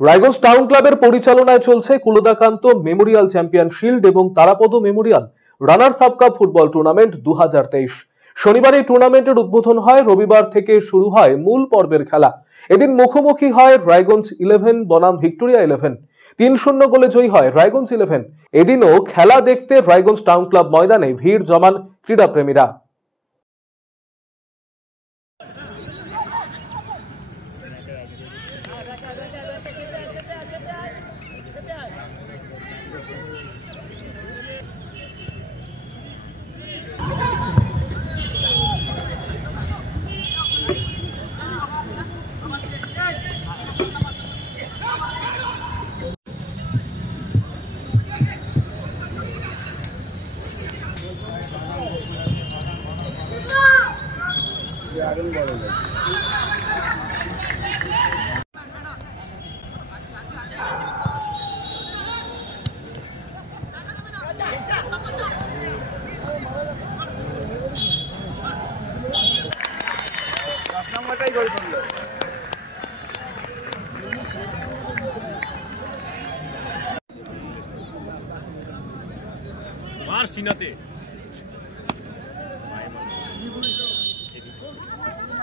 Raiganj town ক্লাবের পরিচালনায় চলছে কুলদাকান্ত মেমোরিয়াল চ্যাম্পিয়ন শিল্ড এবং Tarapada Memorial runners up cup football tournament 2023। শনিবার এই টুর্নামেন্টের উদ্বোধন হয়। রবিবার থেকে শুরু হয় মূল পর্বের খেলা। এদিন মুখোমুখি হয় রায়গঞ্জ 11 বনাম ভিক্টোরিয়া 11। 3-0 গোলে জয়ী হয় রায়গঞ্জ 11। এদিনও খেলা দেখতে রায়গঞ্জ টাউন ক্লাব ময়দানে ভিড় জমান ক্রীড়াপ্রেমীরা। মার সিনাতে